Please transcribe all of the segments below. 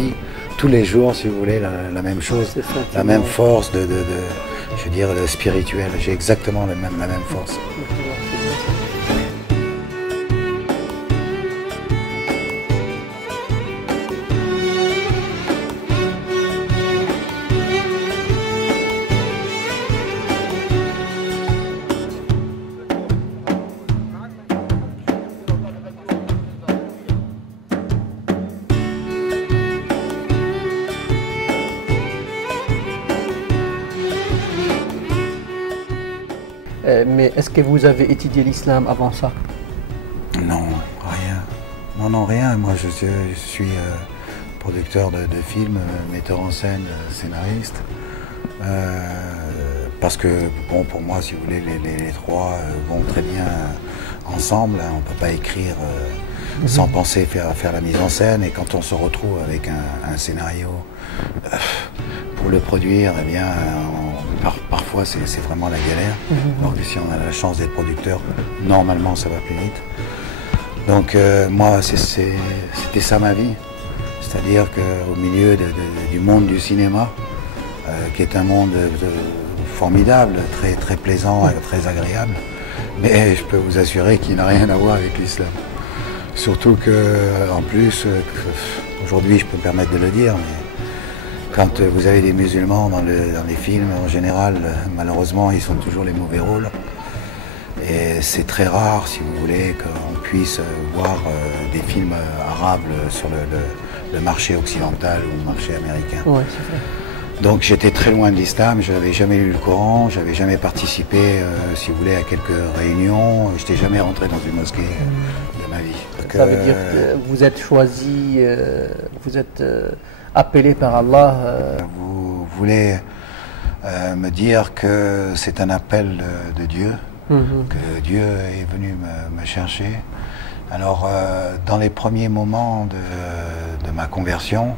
vis tous les jours, si vous voulez, la même chose, la même force je veux dire, spirituelle. J'ai exactement la même force. Mais est-ce que vous avez étudié l'islam avant ça? Non, rien. Non, rien. Moi, je suis producteur de films, metteur en scène, scénariste. Parce que, bon, pour moi, si vous voulez, les trois vont très bien ensemble. On ne peut pas écrire sans penser faire la mise en scène. Et quand on se retrouve avec un scénario pour le produire, eh bien, parfois c'est vraiment la galère. Alors que si on a la chance d'être producteur, normalement ça va plus vite. Donc moi, c'était ça ma vie. C'est-à-dire qu'au milieu du monde du cinéma, qui est un monde formidable, très plaisant, très agréable, mais je peux vous assurer qu'il n'a rien à voir avec l'islam. Surtout qu'en plus, aujourd'hui je peux me permettre de le dire, mais quand vous avez des musulmans dans les films, en général, malheureusement, ils sont toujours les mauvais rôles. Et c'est très rare, si vous voulez, qu'on puisse voir des films arabes sur le marché occidental ou le marché américain. Ouais, c'est vrai. Donc j'étais très loin de l'islam, je n'avais jamais lu le Coran, je n'avais jamais participé, si vous voulez, à quelques réunions, je n'étais jamais rentré dans une mosquée de ma vie. Ça veut dire que vous êtes choisi, vous êtes appelé par Allah. Vous voulez me dire que c'est un appel de Dieu, que Dieu est venu me chercher. Alors, dans les premiers moments de ma conversion,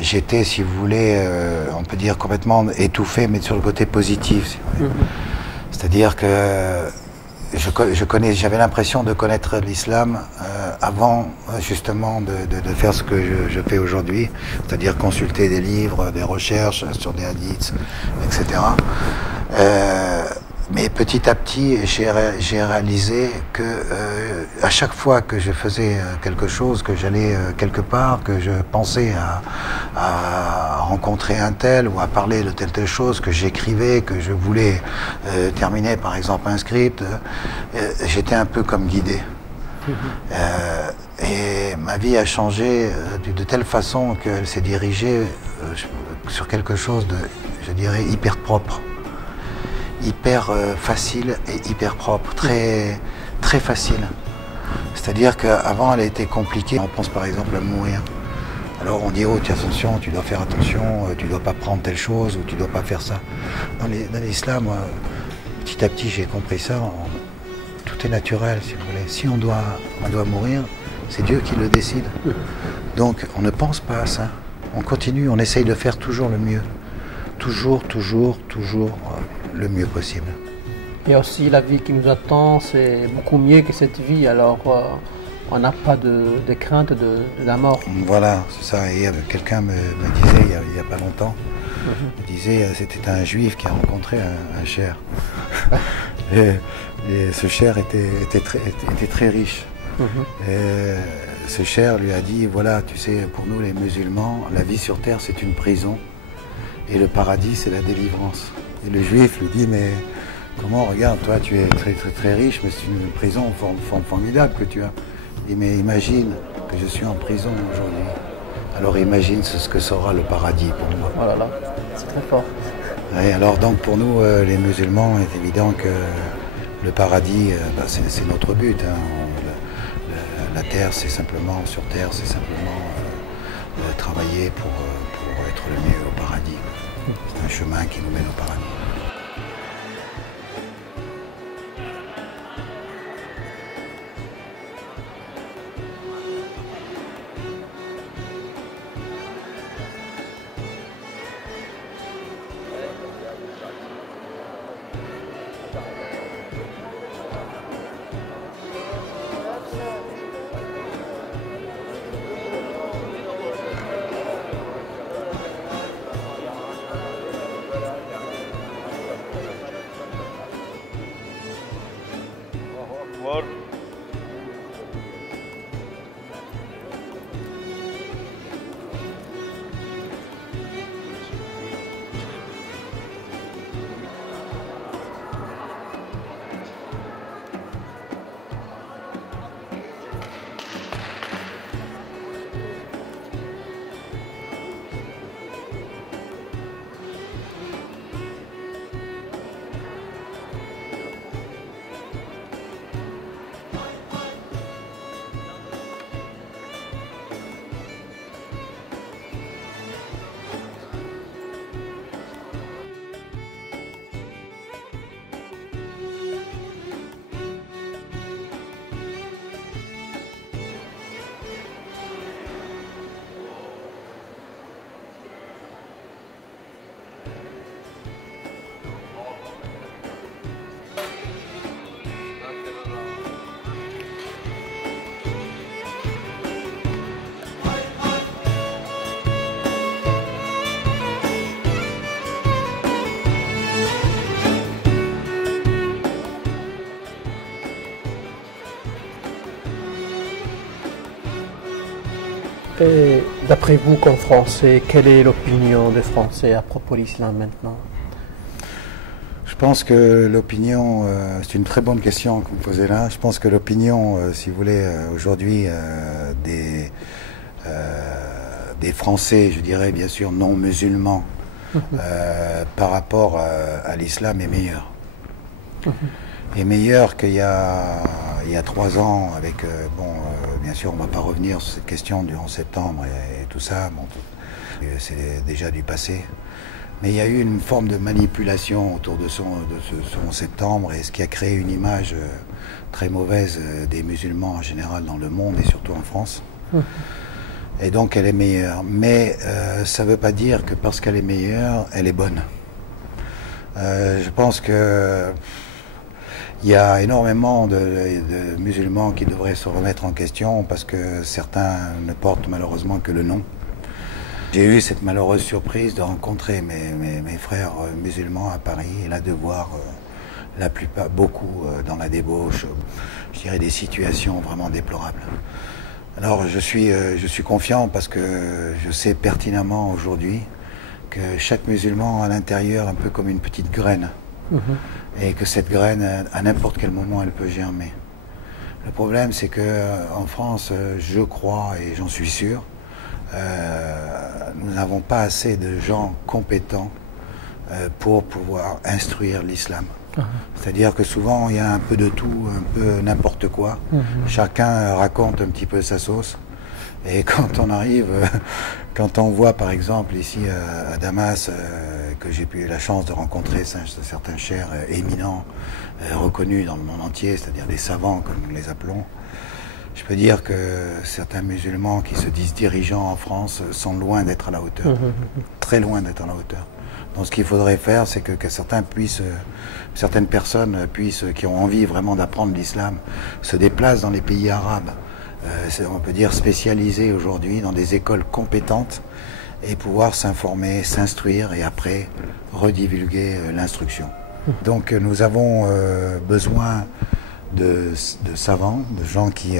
j'étais, si vous voulez, on peut dire complètement étouffé, mais sur le côté positif. Si vous voulez. C'est-à-dire que j'avais l'impression de connaître l'islam avant justement de faire ce que je fais aujourd'hui, c'est-à-dire consulter des livres, des recherches sur des hadiths, etc. Mais petit à petit, j'ai réalisé que à chaque fois que je faisais quelque chose, que j'allais quelque part, que je pensais à rencontrer un tel ou à parler de telle chose, que j'écrivais, que je voulais terminer par exemple un script, j'étais un peu comme guidé. Et ma vie a changé de telle façon qu'elle s'est dirigée sur quelque chose de, je dirais, hyper propre. Hyper facile et hyper propre, très facile. C'est-à-dire qu'avant elle a été compliquée. On pense par exemple à mourir. Alors on dit oh attention, tu dois faire attention, tu dois pas prendre telle chose ou tu dois pas faire ça. Dans l'islam, petit à petit j'ai compris ça. Tout est naturel si vous voulez. Si on doit mourir, c'est Dieu qui le décide. Donc on ne pense pas à ça. On continue, on essaye de faire toujours le mieux. Toujours le mieux possible. Et aussi la vie qui nous attend, c'est beaucoup mieux que cette vie, alors on n'a pas de crainte de la mort. Voilà, c'est ça. Et quelqu'un me disait il n'y a pas longtemps, me disait c'était un juif qui a rencontré un cher. et ce cher était très riche. Et ce cher lui a dit voilà, tu sais, pour nous les musulmans, la vie sur terre c'est une prison et le paradis c'est la délivrance. Et le juif lui dit mais comment, regarde, toi tu es très riche, mais c'est une prison formidable que tu as. Il dit mais imagine que je suis en prison aujourd'hui. Alors imagine ce que sera le paradis pour moi. Oh là là, c'est très fort. Et alors donc pour nous les musulmans, il est évident que le paradis, c'est notre but. Hein. La terre, c'est simplement, sur terre, c'est simplement travailler pour être le mieux au paradis. C'est un chemin qui nous mène au paradis. Et d'après vous, comme Français, quelle est l'opinion des Français à propos de l'islam maintenant? Je pense que l'opinion, c'est une très bonne question que vous posez là. Je pense que l'opinion, si vous voulez, aujourd'hui, des Français, je dirais bien sûr non musulmans, par rapport à l'islam est meilleure. Est meilleure qu'il y a 3 ans avec, bien sûr on ne va pas revenir sur cette question du 11 septembre et tout ça, bon, c'est déjà du passé. Mais il y a eu une forme de manipulation autour de ce 11 septembre et ce qui a créé une image très mauvaise des musulmans en général dans le monde et surtout en France. Et donc elle est meilleure. Mais ça ne veut pas dire que parce qu'elle est meilleure, elle est bonne. Je pense que il y a énormément de musulmans qui devraient se remettre en question parce que certains ne portent malheureusement que le nom. J'ai eu cette malheureuse surprise de rencontrer mes frères musulmans à Paris et là de voir la plupart, beaucoup dans la débauche, je dirais des situations vraiment déplorables. Alors je suis confiant parce que je sais pertinemment aujourd'hui que chaque musulman a à l'intérieur un peu comme une petite graine et que cette graine, à n'importe quel moment, elle peut germer. Le problème, c'est que en France, je crois et j'en suis sûr, nous n'avons pas assez de gens compétents pour pouvoir instruire l'islam. C'est-à-dire que souvent il y a un peu de tout, un peu n'importe quoi. Chacun raconte un petit peu sa sauce. Et quand on arrive, quand on voit par exemple ici à Damas, que j'ai eu la chance de rencontrer certains chers éminents, reconnus dans le monde entier, c'est-à-dire des savants comme nous les appelons, je peux dire que certains musulmans qui se disent dirigeants en France sont loin d'être à la hauteur, très loin d'être à la hauteur. Donc ce qu'il faudrait faire, c'est que certaines personnes puissent, qui ont envie vraiment d'apprendre l'islam, se déplacent dans les pays arabes, on peut dire spécialisés aujourd'hui, dans des écoles compétentes, et pouvoir s'informer, s'instruire et après redivulguer l'instruction. Donc nous avons besoin de savants, de gens qui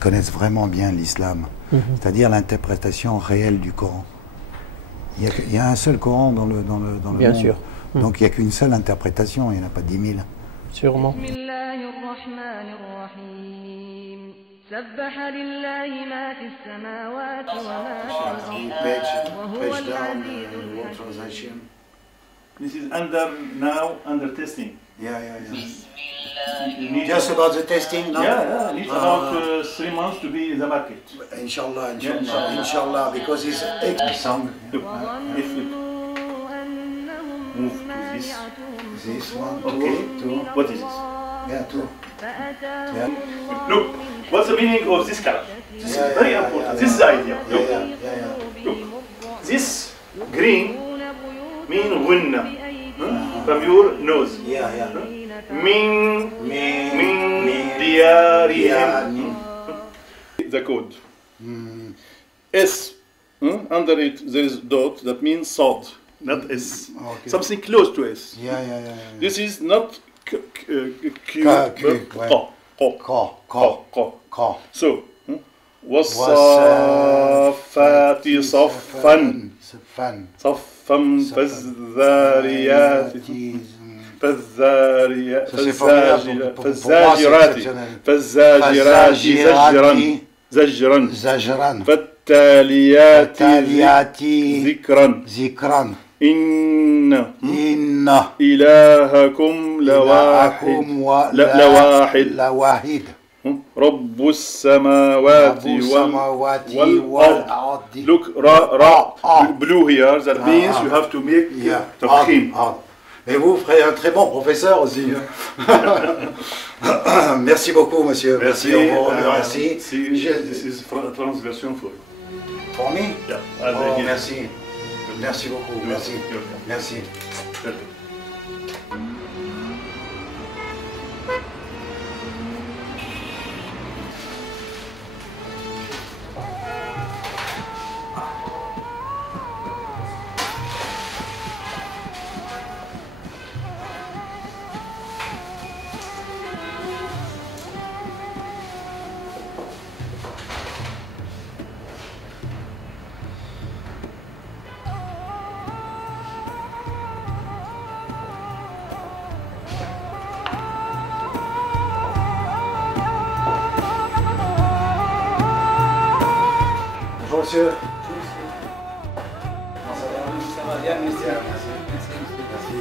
connaissent vraiment bien l'islam, c'est-à-dire l'interprétation réelle du Coran. Il y a un seul Coran dans le monde. Bien sûr. Donc il n'y a qu'une seule interprétation, il n'y en a pas 10 000. Sûrement. سبح لله ما في السماوات وما في الأرض وهو العزيز الحكيم. This is under testing. Yeah. Just about the testing now? Yeah, it's about 3 months to be in the market. Inshallah, because it's a song. Move to This one, Okay. two. What is this? Yeah, two. Yeah. Look, what's the meaning of this color? This is very important. This is the idea. Look. Look. This green mean gunna from your nose. Yeah. Min diyarihim. The code. S. Under it there is dot that means salt, not S. Okay. Something close to S. Yeah. This is not Q, Ka, but Ka. So, والصافات صفا صفا فالزاريات فالزاجرات زجرا فالتاليات ذكرا إن إلهكم لواحد رب السماوات والأرض. Look, blue here, that means you have to make tafkhim. Et vous ferez un très bon professeur aussi. Merci beaucoup, monsieur. Merci. Merci. This is translation for you. For me? Yeah. Oh, merci. Merci beaucoup. Merci. monsieur. Ça va bien, merci. Merci.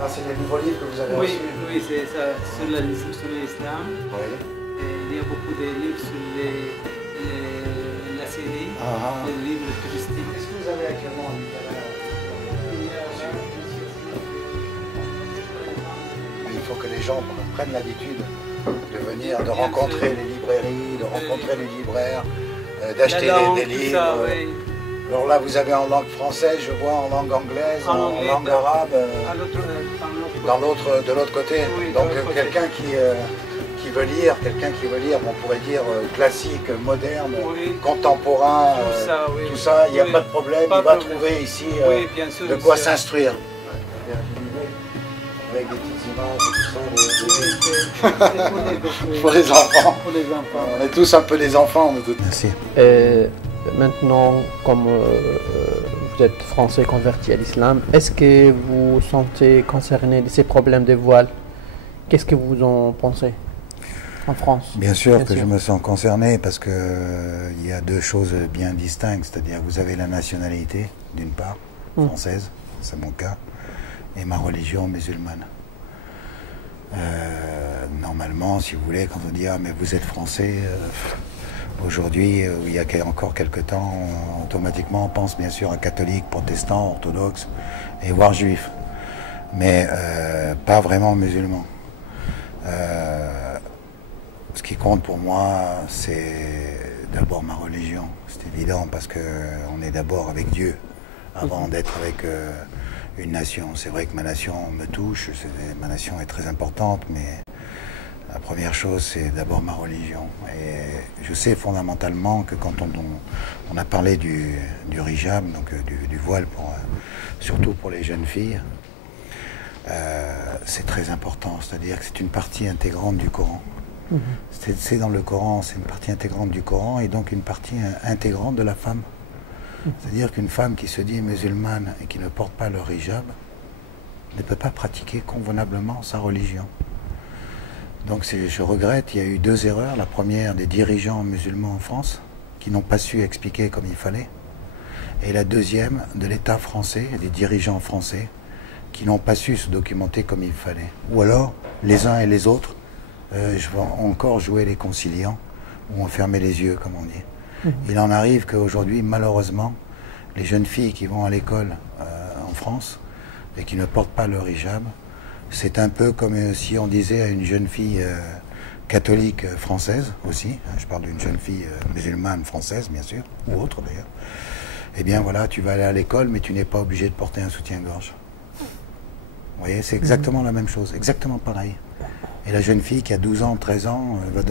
Ah, c'est les nouveaux livres que vous avez Oui, reçus. oui, c'est ça, sur l'islam. Oui. Il y a beaucoup de livres sur la Syrie, les livres touristiques. Qu'est-ce que vous avez actuellement en littéraire? Il faut que les gens prennent l'habitude de venir, de rencontrer les librairies, de rencontrer les libraires, d'acheter des livres. Ça, oui. Alors là, vous avez en langue française, je vois, en langue anglaise, en langue arabe, de l'autre côté. Oui, donc de l'autre côté. quelqu'un qui veut lire, on pourrait dire classique, moderne, Oui. contemporain, Tout ça, oui. tout ça, il n'y a Oui. pas de problème, Pas il va de problème. trouver ici Oui, bien sûr, de quoi c'est- s'instruire. Avec des petites images et tout ça, pour les enfants. Pour les enfants. On est tous un peu des enfants. Merci. Et maintenant, comme vous êtes français converti à l'islam, est-ce que vous vous sentez concerné de ces problèmes de voile? Qu'est-ce que vous en pensez en France? Bien sûr que je me sens concerné parce que il y a deux choses bien distinctes, c'est-à-dire vous avez la nationalité d'une part, française, c'est mon cas, et ma religion musulmane. Normalement, si vous voulez, quand on dit « Ah, mais vous êtes français aujourd'hui, il y a encore quelques temps, automatiquement on pense bien sûr à catholique, protestant, orthodoxe et voire juif, mais pas vraiment musulman. Ce qui compte pour moi, c'est d'abord ma religion, c'est évident, parce qu'on est d'abord avec Dieu avant d'être avec une nation. C'est vrai que ma nation me touche, ma nation est très importante, mais la première chose, c'est d'abord ma religion. Et je sais fondamentalement que quand on a parlé du hijab, donc du voile, surtout pour les jeunes filles, c'est très important, c'est-à-dire que c'est une partie intégrante du Coran. C'est dans le Coran, c'est une partie intégrante du Coran et donc une partie intégrante de la femme. C'est-à-dire qu'une femme qui se dit musulmane et qui ne porte pas le hijab ne peut pas pratiquer convenablement sa religion. Donc je regrette, il y a eu deux erreurs. La première, des dirigeants musulmans en France qui n'ont pas su expliquer comme il fallait. Et la deuxième, de l'État français, des dirigeants français qui n'ont pas su se documenter comme il fallait. Ou alors, les uns et les autres, je vais encore jouer les conciliants ou fermer les yeux, comme on dit. Il en arrive qu'aujourd'hui, malheureusement, les jeunes filles qui vont à l'école en France et qui ne portent pas leur hijab, c'est un peu comme si on disait à une jeune fille catholique française aussi, je parle d'une jeune fille musulmane française bien sûr, ou autre d'ailleurs, eh bien voilà, tu vas aller à l'école mais tu n'es pas obligé de porter un soutien-gorge. Vous voyez, c'est exactement la même chose, exactement pareil. Et la jeune fille qui a 12 ans, 13 ans, va